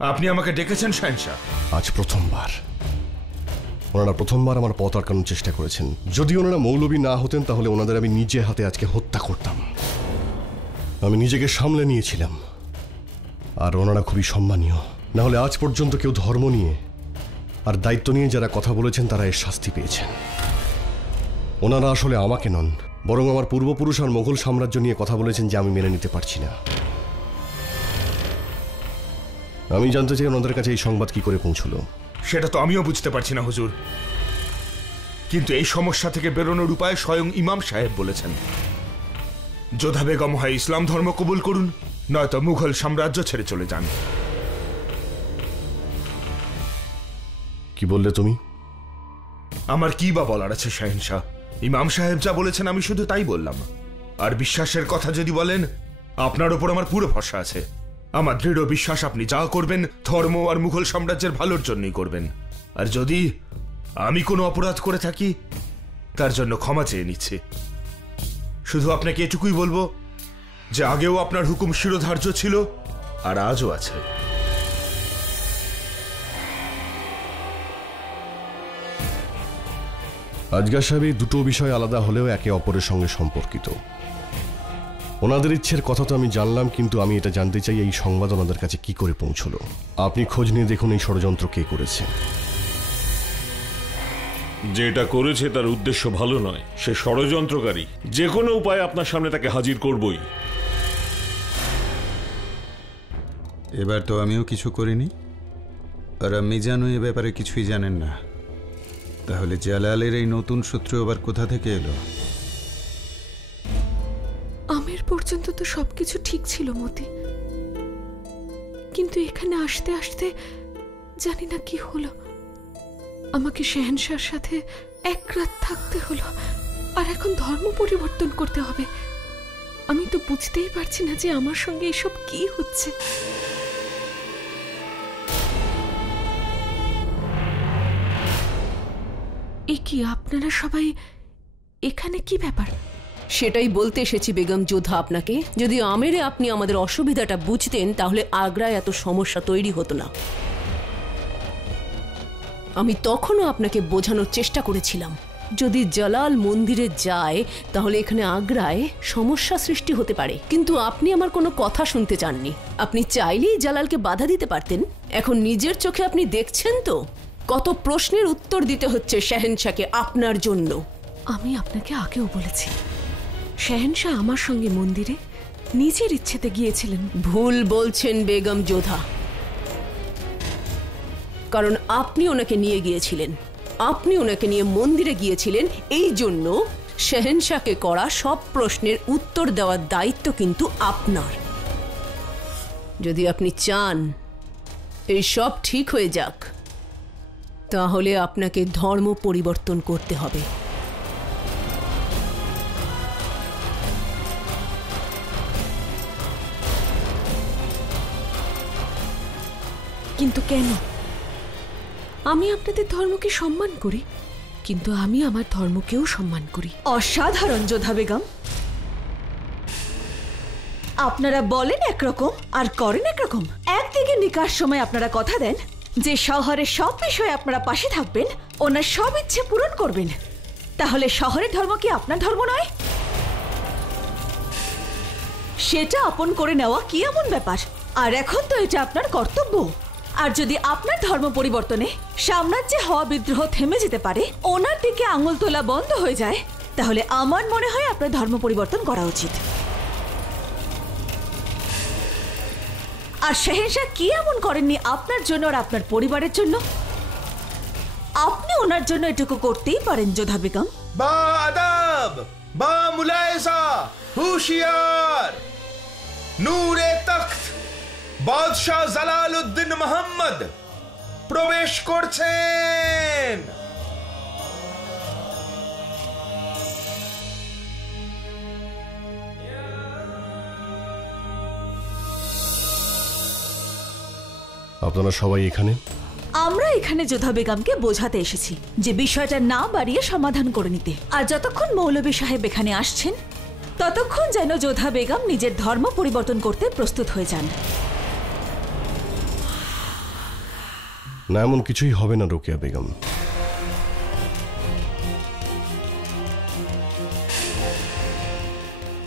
আপনি আমাকে ডেকেছেন শাহেনশাহ? আজ প্রথমবার ওনারা আমার পথ আটকানোর চেষ্টা করেছেন। যদি ওনারা মৌলবী না হতেন তাহলে ওনাদের আমি নিজে হাতে আজকে হত্যা করতাম। আমি নিজেকে সামলে নিয়েছিলাম। আর ওনারা খুবই সম্মানীয়। না হলে আজ পর্যন্ত কেউ ধর্ম নিয়ে আর দায়িত্ব নিয়ে যারা কথা বলেছেন তারা এর শাস্তি পেয়েছেন। ওনারা আসলে আমাকে নন, বরং আমার পূর্বপুরুষ আর মোগল সাম্রাজ্য নিয়ে কথা বলেছেন, যে আমি মেনে নিতে পারছি না। আমি জানতে চাই ওনাদের কাছে এই সংবাদ কি করে পৌঁছলো। সেটা তো আমিও বুঝতে পারছি না হুজুর, কিন্তু এই সমস্যা থেকে বেরোনোর উপায় স্বয়ং ইমাম সাহেব বলেছেন। যোধা বেগম হয় ইসলাম ধর্ম কবুল করুন, নয়তো মুঘল সাম্রাজ্য ছেড়ে চলে যান। কি বললে তুমি? আমার কি বা বলার আছে শাহেনশাহ? ইমাম সাহেব যা বলেছেন আমি শুধু তাই বললাম। আর বিশ্বাসের কথা যদি বলেন, আপনার ওপর আমার পুরো ভরসা আছে। আমার দৃঢ় বিশ্বাস আপনি যা করবেন ধর্ম আর মুঘল সাম্রাজ্যের ভালোর জন্যই করবেন। আর যদি আমি কোনো অপরাধ করে থাকি তার জন্য ক্ষমা চেয়ে নিচ্ছি। শুধু আপনাকে এটুকুই বলবো যে আগেও আপনার হুকুম শিরোধার্য ছিল আর আজও আছে। আজগা সাহেব, এই দুটো বিষয় আলাদা হলেও একে অপরের সঙ্গে সম্পর্কিত। ওনাদের ইচ্ছের কথা তো আমি জানলাম, কিন্তু আমি এটা জানতে চাই এই সংবাদ ওনাদের কাছে কি করে পৌঁছলো। আপনি খোঁজ নিয়ে দেখুন এই ষড়যন্ত্র কে করেছে। যেটা করেছে তার উদ্দেশ্য ভালো নয়, সে ষড়যন্ত্রকারী। যে কোনো উপায়ে আপনার সামনে তাকে হাজির করবই। এবার তো আমিও কিছু করিনি, আর মিজানও এ ব্যাপারে কিছুই জানেন না। তাহলে জালালের এই নতুন সূত্র আবার কোথা থেকে এলো? আমের পর্যন্ত তো সবকিছু ঠিক ছিল মতি, কিন্তু এখানে আসতে আসতে জানি না কি হলো। আমাকে শাহেনশাহর সাথে এক রাত থাকতে হলো, আর এখন ধর্ম পরিবর্তন করতে হবে। আমি তো বুঝতেই পারছি না যে আমার সঙ্গে এসব কি হচ্ছে। এ কি, আপনারা সবাই এখানে? কি ব্যাপার? সেটাই বলতে এসেছি বেগম যোধা আপনাকে। যদি আমেরে আপনি আমাদের অসুবিধাটা বুঝতেন তাহলে আগ্রায় এত সমস্যা তৈরি হতো না। আমি তখনও আপনাকে বোঝানোর চেষ্টা করেছিলাম, যদি জালাল মন্দিরে যায় তাহলে এখানে আগ্রায় সমস্যা সৃষ্টি হতে পারে, কিন্তু আপনি আমার কোনো কথা শুনতে চাননি। আপনি চাইলেই জালালকে বাধা দিতে পারতেন। এখন নিজের চোখে আপনি দেখছেন তো কত প্রশ্নের উত্তর দিতে হচ্ছে শাহেনশাহকে আপনার জন্য। আমি আপনাকে আগেও বলেছি, শাহেনশাহ আমার সঙ্গে মন্দিরে নিজের ইচ্ছেতে গিয়েছিলেন। ভুল বলছেন বেগম যোধা, কারণ আপনি ওনাকে নিয়ে গিয়েছিলেন। আপনি ওনাকে নিয়ে মন্দিরে গিয়েছিলেন, এই জন্য শাহেনশাহকে করা সব প্রশ্নের উত্তর দেওয়ার দায়িত্ব কিন্তু আপনার। যদি আপনি চান এই সব ঠিক হয়ে যাক তাহলে আপনাকে ধর্ম পরিবর্তন করতে হবে। কিন্তু কেন? আমি আপনাদের ধর্মকে সম্মান করি, কিন্তু আমি আমার ধর্মকেও সম্মান করি। অসাধারণ যোধা বেগম, আপনারা বলেন একরকম আর করেন একরকম। একদিকে নিকাশ সময় আপনারা কথা দেন যে শহরের সব বিষয়ে আপনারা পাশে থাকবেন, ওনার সব ইচ্ছে পূরণ করবেন। তাহলে শহরের ধর্ম কি আপনার ধর্ম নয়? সেটা আপন করে নেওয়া কি এমন ব্যাপার? আর এখন তো এটা আপনার কর্তব্য। আর যদি আপনার ধর্ম পরিবর্তনে সাম্রাজ্যে হওয়া বিদ্রোহ থেমে যেতে পারে, ওনার দিকে আঙুল তোলা বন্ধ হয়ে যায়, তাহলে আমার মনে হয় আপনার ধর্ম পরিবর্তন করা উচিত। আর শাহেনশাহ কি এমন করেননি আপনার জন্য আর আপনার পরিবারের জন্য? আপনি ওনার জন্য এটুকু করতেই পারেন যোধা বেগম। বা আদব, বা মুলায়সা, হুশিয়ার, নূরে তখ্ত বাদশাহ জালালউদ্দিন মোহাম্মদ প্রবেশ করছেন। আপনারা সবাই এখানে? আমরা এখানে যোধা বেগমকে বোঝাতে এসেছি যে বিষয়টা না বাড়িয়ে সমাধান করে নিতে। আর যতক্ষণ মৌলভী সাহেব এখানে আসছেন ততক্ষণ যেন যোধা বেগম নিজের ধর্ম পরিবর্তন করতে প্রস্তুত হয়ে যান। না, এমন কিছুই হবে না রোকেয়া বেগম।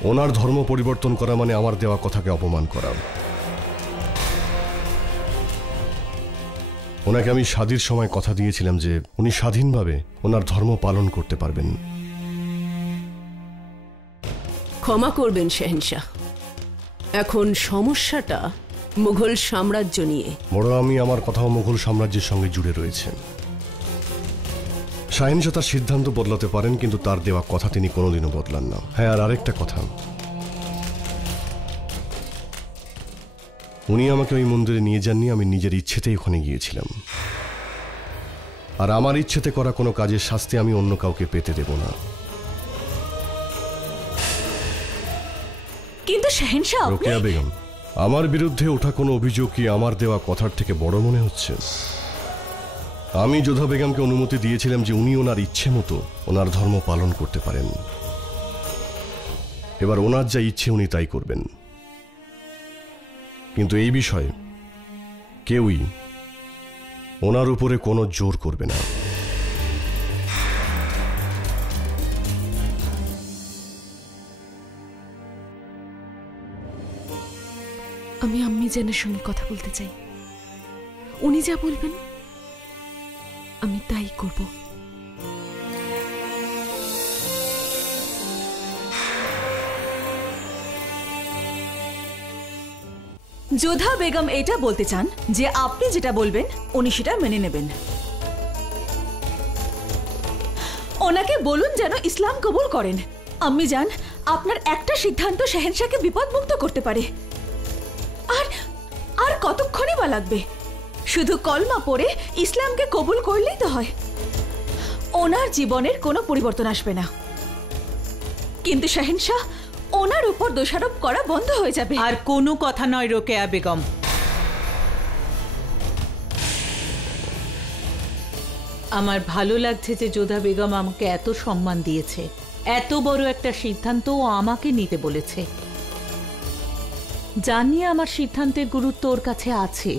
ওনার ধর্ম পরিবর্তন করা মানে আমার দেওয়া কথাকে অপমান করা। ওনাকে আমি শাদীর সময় কথা দিয়েছিলাম যে উনি স্বাধীনভাবে ওনার ধর্ম পালন করতে পারবেন। ক্ষমা করবেন শেহেনশাহ, এখন সমস্যাটা মুঘল সাম্রাজ্য নিয়ে। বড় আমি আমার কথাও মুঘল সাম্রাজ্যের সঙ্গে জুড়ে রয়েছে। শাহেনশাহ তার সিদ্ধান্ত বদলাতে পারেন, কিন্তু তার দেওয়া কথা তিনি কোনোদিনও বদলান না। হ্যাঁ, আর আরেকটা কথা, উনি আমাকে ওই মন্দিরে নিয়ে যাননি, আমি নিজের ইচ্ছেতেই ওখানে গিয়েছিলাম। আর আমার ইচ্ছেতে করা কোনো কাজের শাস্তি আমি অন্য কাউকে পেতে দেব না। কিন্তু শাহেনশাহ, রোকেয়া বেগম, আমার বিরুদ্ধে ওঠা কোনো অভিযোগ কি আমার দেওয়া কথার থেকে বড় মনে হচ্ছে? আমি যোধা বেগমকে অনুমতি দিয়েছিলাম যে উনি ওনার ইচ্ছে মতো ওনার ধর্ম পালন করতে পারেন। এবার ওনার যা ইচ্ছে উনি তাই করবেন, কিন্তু এই বিষয়ে কেউই ওনার উপরে কোনো জোর করবে না। আমি আম্মি জানের সঙ্গে কথা বলতে চাই। উনি যা বলবেন আমি তাই করব। যোধা বেগম এটা বলতে চান যে আপনি যেটা বলবেন উনি সেটা মেনে নেবেন। ওনাকে বলুন যেন ইসলাম কবুল করেন। আম্মি জান, আপনার একটা সিদ্ধান্ত শাহেনশাহকে বিপদমুক্ত করতে পারে। আর কতক্ষণই বা লাগবে? শুধু কলমা পড়ে ইসলামকে কবুল করলেই তো হয়। ওনার জীবনের কোনো পরিবর্তন আসবে না, কিন্তু শাহেনশাহ ওনার উপর দোষারোপ করা বন্ধ হয়ে যাবে। আর কোনো কথা নয় রোকেয়া বেগম। আমার ভালো লাগছে যে যোধা বেগম আমাকে এত সম্মান দিয়েছে, এত বড় একটা সিদ্ধান্ত ও আমাকে নিতে বলেছে। জানি আমার সিদ্ধান্তের গুরুত্ব ওর কাছে আছে,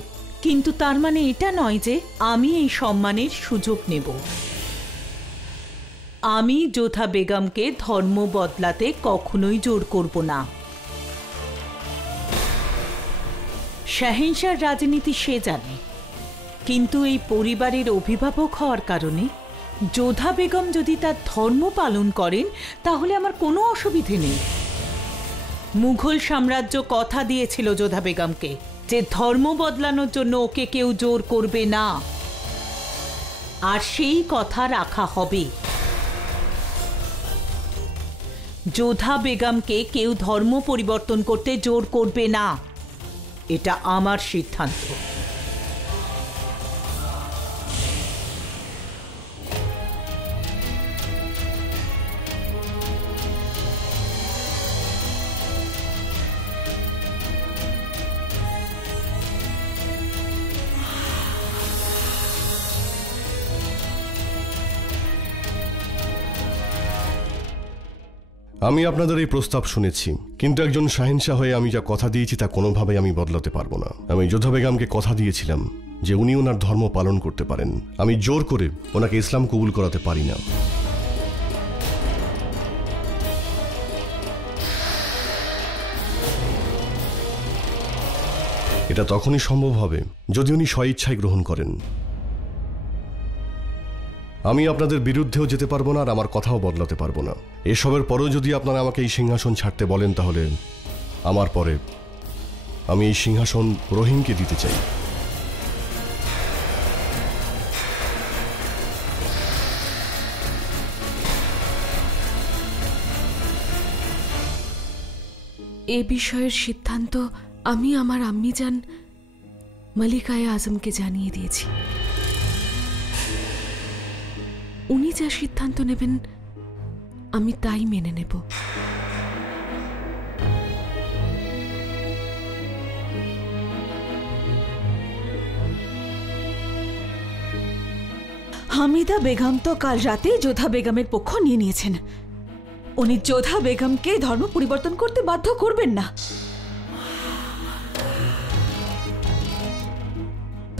কিন্তু তার মানে এটা নয় যে আমি এই সম্মানের সুযোগ নেব। আমি যোধা বেগমকে ধর্ম বদলাতে কখনোই জোর করব না। শাহেনশাহর রাজনীতি সে জানে, কিন্তু এই পরিবারের অভিভাবক হওয়ার কারণে যোধা বেগম যদি তার ধর্ম পালন করেন তাহলে আমার কোনো অসুবিধে নেই। মুঘল সাম্রাজ্য কথা দিয়েছিল যোধা বেগমকে যে ধর্ম বদলানোর জন্য ওকে কেউ জোর করবে না, আর সেই কথা রাখা হবে। যোধা বেগমকে কেউ ধর্ম পরিবর্তন করতে জোর করবে না, এটা আমার সিদ্ধান্ত। আমি আপনাদের এই প্রস্তাব শুনেছি, কিন্তু একজন শাহেনশাহ হয়ে আমি যা কথা দিয়েছি তা কোনোভাবেই আমি বদলাতে পারবো না। আমি যোধা বেগমকে কথা দিয়েছিলাম যে উনি ওনার ধর্ম পালন করতে পারেন। আমি জোর করে ওনাকে ইসলাম কবুল করাতে পারি না। এটা তখনই সম্ভব হবে যদি উনি স্বইচ্ছায় গ্রহণ করেন। আমি আপনাদের বিরুদ্ধেও যেতে পারবো না, আর আমার কথাও বদলাতে পারবো না। এসবের পরেও যদি আপনারা আমাকে এই সিংহাসন ছাড়তে বলেন, তাহলে আমার পরে আমি এই সিংহাসন রহিমকে দিতে চাই। এ বিষয়ের সিদ্ধান্ত আমি আমার আম্মিজান মালিকায়ে আজমকে জানিয়ে দিয়েছি। উনি যা সিদ্ধান্ত নেবেন আমি তাই মেনে নেব। হামিদা বেগম তো কাল রাতে যোধা বেগমের পক্ষ নিয়ে নিয়েছেন। উনি যোধা বেগমকে ধর্ম পরিবর্তন করতে বাধ্য করবেন না।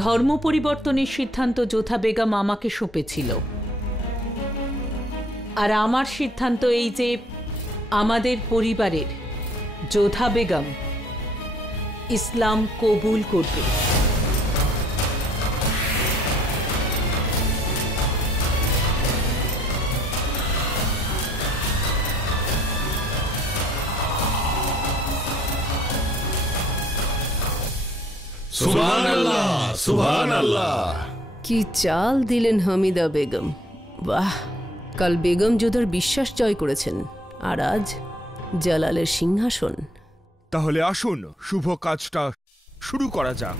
ধর্ম পরিবর্তনের সিদ্ধান্ত যোধা বেগম আমাকে সঁপেছিল, আর আমার সিদ্ধান্ত এই যে আমাদের পরিবারের যোধা বেগম ইসলাম কবুল করবে। সুবহানাল্লাহ, সুবহানাল্লাহ। কি চাল দিলেন হামিদা বেগম! বাহ, কাল বেগম যোধার বিশ্বাস জয় করেছেন, আর আজ জালালের সিংহাসন। তাহলে আসুন শুভ কাজটা শুরু করা যাক।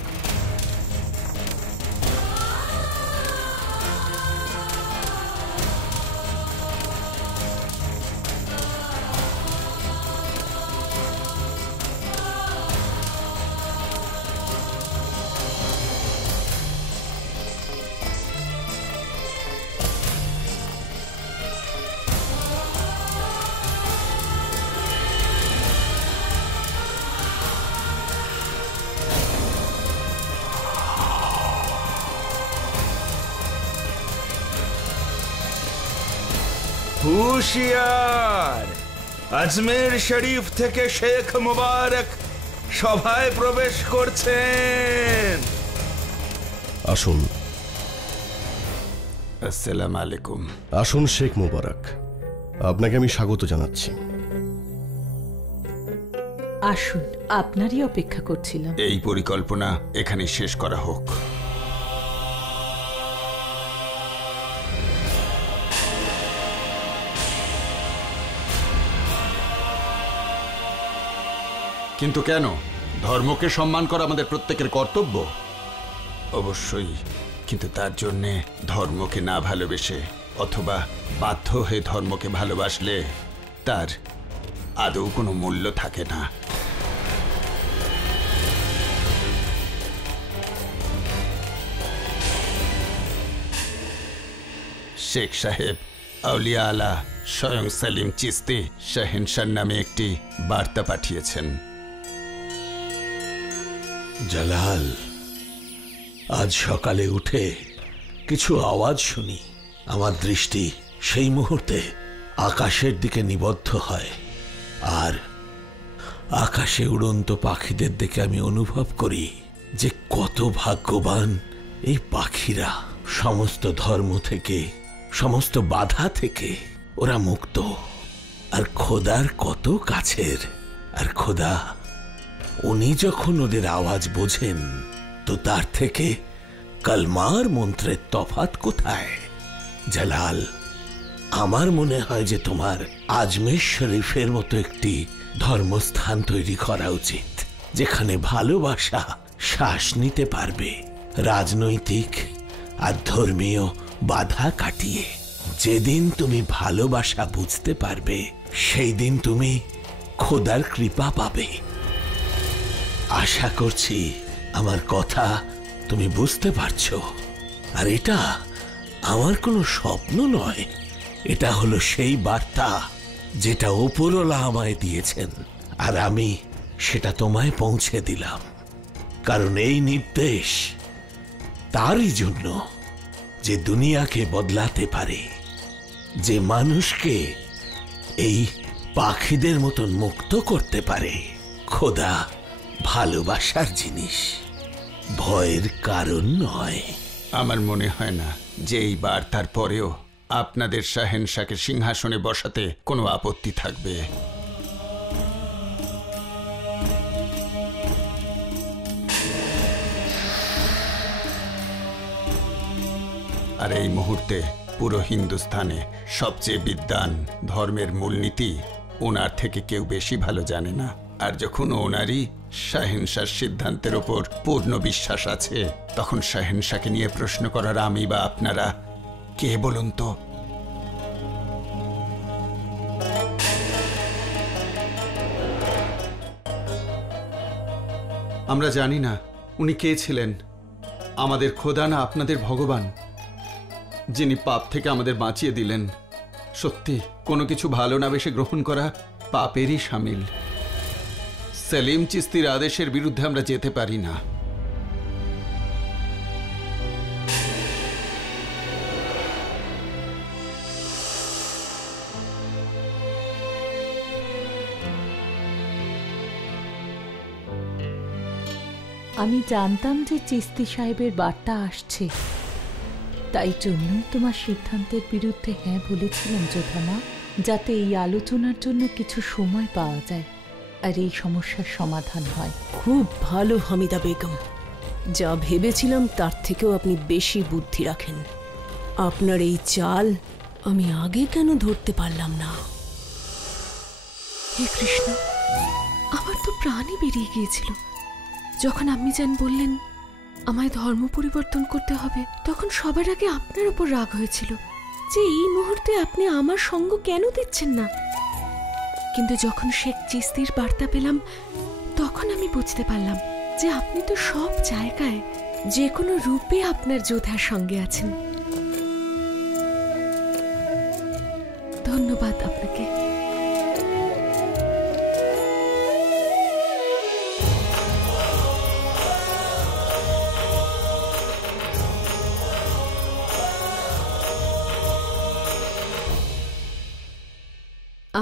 হুশিয়ার! আজমের শরীফ থেকে শেখ মোবারক সভায় প্রবেশ করছেন। আসুন। আসসালামু আলাইকুম। আসুন শেখ মোবারক, আপনাকে আমি স্বাগত জানাচ্ছি। আসুন, আপনারই অপেক্ষা করছিলাম। এই পরিকল্পনা এখানে শেষ করা হোক। কিন্তু কেন? ধর্মকে সম্মান করা আমাদের প্রত্যেকের কর্তব্য। অবশ্যই, কিন্তু তার জন্যে ধর্মকে না ভালোবেসে অথবা বাধ্য হয়ে ধর্মকে ভালোবাসলে তার আদৌ কোনো মূল্য থাকে না। শেখ সাহেব আউলিয়া আলা স্বয়ং সেলিম চিস্তি শাহেনশাহ নামে একটি বার্তা পাঠিয়েছেন। জালাল, আজ সকালে উঠে কিছু আওয়াজ শুনি। আমার দৃষ্টি সেই মুহূর্তে আকাশের দিকে নিবদ্ধ হয়, আর আকাশে উড়ন্ত পাখিদের দিকে আমি অনুভব করি যে কত ভাগ্যবান এই পাখিরা। সমস্ত ধর্ম থেকে, সমস্ত বাধা থেকে ওরা মুক্ত, আর খোদার কত কাছের। আর খোদা, উনি যখন ওদের আওয়াজ বোঝেন, তো তার থেকে কালমার মন্ত্রের তফাৎ কোথায়? জালাল, আমার মনে হয় যে তোমার আজমের শরীফের মতো একটি ধর্মস্থান তৈরি করা উচিত, যেখানে ভালোবাসা শ্বাস নিতে পারবে, রাজনৈতিক আর ধর্মীয় বাধা কাটিয়ে। যেদিন তুমি ভালোবাসা বুঝতে পারবে, সেই দিন তুমি খোদার কৃপা পাবে। আশা করছি আমার কথা তুমি বুঝতে পারছো। আর এটা আমার কোনো স্বপ্ন নয়, এটা হলো সেই বার্তা যেটা ওপরওয়ালা আমায় দিয়েছেন, আর আমি সেটা তোমায় পৌঁছে দিলাম। কারণ এই নির্দেশ তারই জন্য যে দুনিয়াকে বদলাতে পারে, যে মানুষকে এই পাখিদের মতন মুক্ত করতে পারে। খোদা ভালোবাসার জিনিস, ভয়ের কারণ নয়। আমার মনে হয় না যে এই বার্তার পরেও আপনাদের শাহেনশাহকে সিংহাসনে বসাতে কোনো আপত্তি থাকবে। আর এই মুহূর্তে পুরো হিন্দুস্তানে সবচেয়ে বিদ্বান ধর্মের মূলনীতি ওনার থেকে কেউ বেশি ভালো জানে না। আর যখন ওনারই শাহেনশাহর সিদ্ধান্তের ওপর পূর্ণ বিশ্বাস আছে, তখন শাহেনশাহকে নিয়ে প্রশ্ন করার আমি বা আপনারা কে বলুন তো? আমরা জানি না উনি কে ছিলেন, আমাদের খোদা না আপনাদের ভগবান, যিনি পাপ থেকে আমাদের বাঁচিয়ে দিলেন। সত্যি কোনো কিছু ভালো না বেশে গ্রহণ করা পাপেরই শামিল। সেলিম চিস্তির আদেশের বিরুদ্ধে আমরা যেতে পারি না। আমি জানতাম যে চিস্তি সাহেবের বার্তা আসছে, তাই জন্যই তোমার সিদ্ধান্তের বিরুদ্ধে হ্যাঁ বলেছিলাম যোধামা, যাতে এই আলোচনার জন্য কিছু সময় পাওয়া যায় আর এই সমস্যার সমাধান হয়। খুব ভালো হামিদা বেগম, যা ভেবেছিলাম তার থেকেও আপনি বেশি বুদ্ধি রাখেন। আপনার এই চাল আমি আগে কেন ধরতে পারলাম না? হে কৃষ্ণ, আমার তো প্রাণই বেরিয়ে গিয়েছিল যখন আম্মিজান বললেন আমায় ধর্ম পরিবর্তন করতে হবে। তখন সবার আগে আপনার উপর রাগ হয়েছিল যে এই মুহূর্তে আপনি আমার সঙ্গ কেন দিচ্ছেন না। কিন্তু যখন শেখ চিস্তির বার্তা পেলাম তখন আমি বুঝতে পারলাম যে আপনি তো সব জায়গায় যে কোনো রূপে আপনার যোদ্ধার সঙ্গে আছেন। ধন্যবাদ আপনাকে।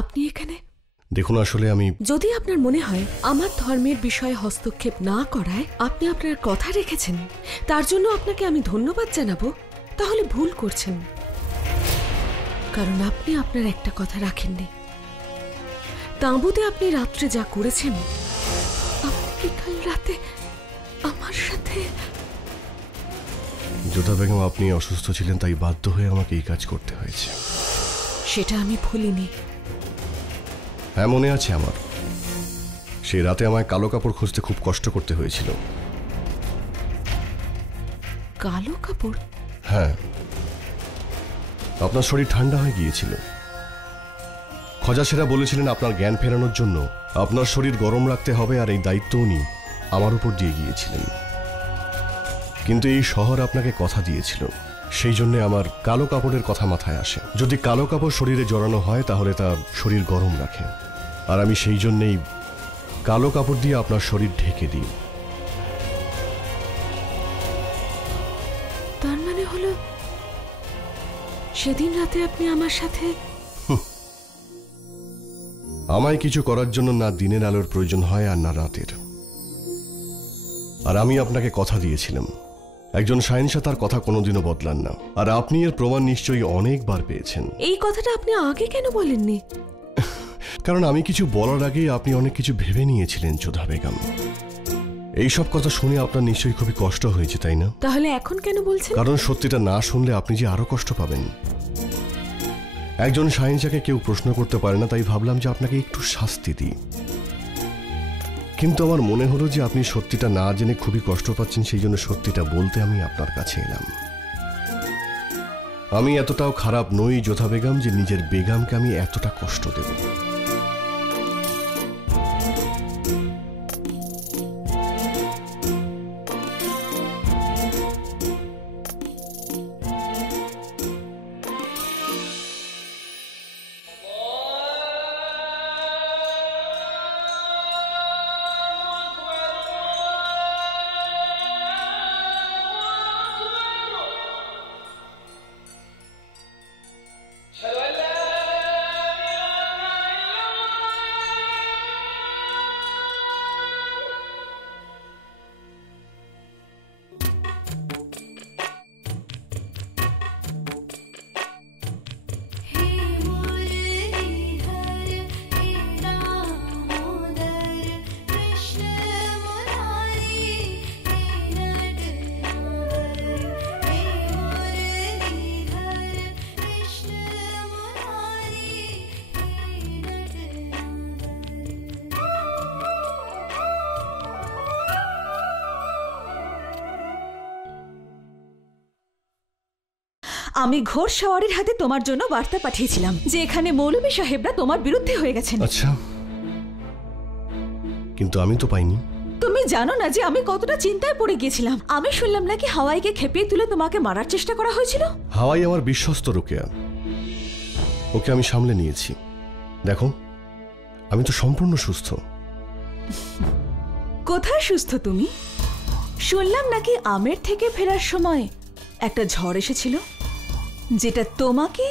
আপনি এখানে? দেখুন, আসলে আমি যদি আপনার মনে হয় আমার ধর্মের বিষয়ে হস্তক্ষেপ না করায় আপনি আপনার কথা রেখেছেন, তার জন্য আপনাকে আমি ধন্যবাদ জানাবো, তাহলে ভুল করছেন। কারণ আপনি আপনার একটা কথা রাখেননি। তাঁবুতে আপনি রাত্রে যা করেছেন, আপনি কি কাল রাতে আমার সাথে? যোধা বেগম, আপনি অসুস্থ ছিলেন, তাই বাধ্য হয়ে আমাকে এই কাজ করতে হয়েছে। সেটা আমি ভুলিনি। হ্যাঁ, মনে আছে আমার। সেই রাতে আমায় কালো কাপড় খুঁজতে খুব কষ্ট করতে হয়েছিল। কালো কাপড়? হ্যাঁ, আপনার শরীর ঠান্ডা হয়ে গিয়েছিল। খজাসেরা বলেছিলেন আপনার জ্ঞান ফেরানোর জন্য আপনার শরীর গরম রাখতে হবে, আর এই দায়িত্ব উনি আমার উপর দিয়ে গিয়েছিলেন। কিন্তু এই শহর আপনাকে কথা দিয়েছিল, সেই জন্য আমার কালো কাপড়ের কথা মাথায় আসে। যদি কালো কাপড় শরীরে জড়ানো হয় তাহলে তা শরীর গরম রাখে, আর আমি সেই জন্যেই কালো কাপড় দিয়ে আপনার শরীর ঢেকে দিই। তার মানে হলো সেদিন রাতে আপনি আমার সাথে? আমায় কিছু করার জন্য না দিনের আলোর প্রয়োজন হয় আর না রাতের। আর আমি আপনাকে কথা দিয়েছিলাম, একজন শাহেনশাহ তার কথা কোনোদিনও বদলান না, আর আপনি এর প্রমাণ নিশ্চয়ই অনেকবার পেয়েছেন। এই কথাটা আপনি আগে কেন বলেননি? কারণ আমি কিছু বলার আগেই আপনি অনেক কিছু ভেবে নিয়েছিলেন যোধা বেগম। এইসব কথা শুনে আপনার নিশ্চয়ই খুবই কষ্ট হয়েছে, তাই না? তাহলে এখন কেন বলছেন? কারণ সত্যিটা না শুনলে আপনি যে আরো কষ্ট পাবেন। একজন শাহেনশাহকে কেউ প্রশ্ন করতে পারে না, তাই ভাবলাম যে আপনাকে একটু শাস্তি দিই। কিন্তু আমার মনে হলো যে আপনি সত্যিটা না জেনে খুবই কষ্ট পাচ্ছেন, সেই জন্য সত্যিটা বলতে আমি আপনার কাছে এলাম। আমি এতটাও খারাপ নই যোধা বেগম যে নিজের বেগমকে আমি এতটা কষ্ট দেব। আমি ঘোর সওয়ারির হাতে তোমার জন্য বার্তা পাঠিয়েছিলাম যে এখানে মৌলভী সাহেবরা তোমার বিরুদ্ধে হয়ে গেছেন। আচ্ছা, কিন্তু আমি তো পাইনি। তুমি জানো না যে আমি কতটা চিন্তায় পড়ে গিয়েছিলাম। আমি শুনলাম নাকি হাওয়াইকে খেপিয়ে তুলে তোমাকে মারার চেষ্টা করা হয়েছিল। হাওয়াই আমার বিশ্বস্ত রোকেয়া, ওকে আমি সামলে নিয়েছি। দেখো, আমি তো সম্পূর্ণ সুস্থ। কোথায় সুস্থ তুমি? শুনলাম নাকি আমের থেকে ফেরার সময় একটা ঝড় এসেছিল যেটা তোমাকে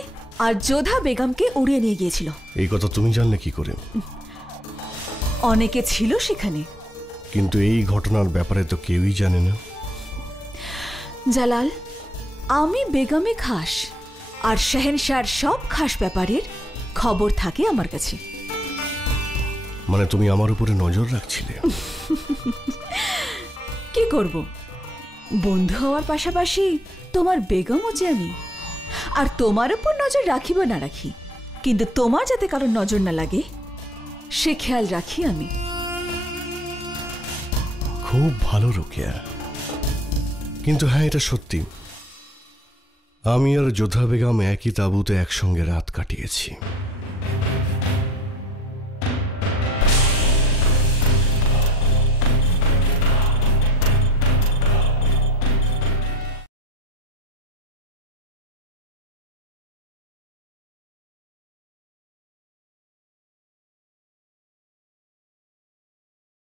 আর যোধা বেগমকে উড়িয়ে নিয়ে গিয়েছিল। এই কথা তুমি জানলে কি করে? অনেকে ছিল সেখানে, কিন্তু এই ঘটনার ব্যাপারে তো কেউই জানে না। জালাল, আমি বেগমে খাস আর শাহেনশাহর সব খাস ব্যাপারের খবর থাকে আমার কাছে। মানে তুমি আমার উপরে নজর রাখছিলে? কি করব, বন্ধু হওয়ার পাশাপাশি তোমার বেগমও যে আমি। আর তোমার উপর নজর রাখিব না রাখি, কিন্তু তোমার যাতে কারোর নজর না লাগে সে খেয়াল রাখি আমি। খুব ভালো রোকেয়া, কিন্তু হ্যাঁ এটা সত্যি, আমি আর যোধা বেগম একই তাঁবুতে একসঙ্গে রাত কাটিয়েছি।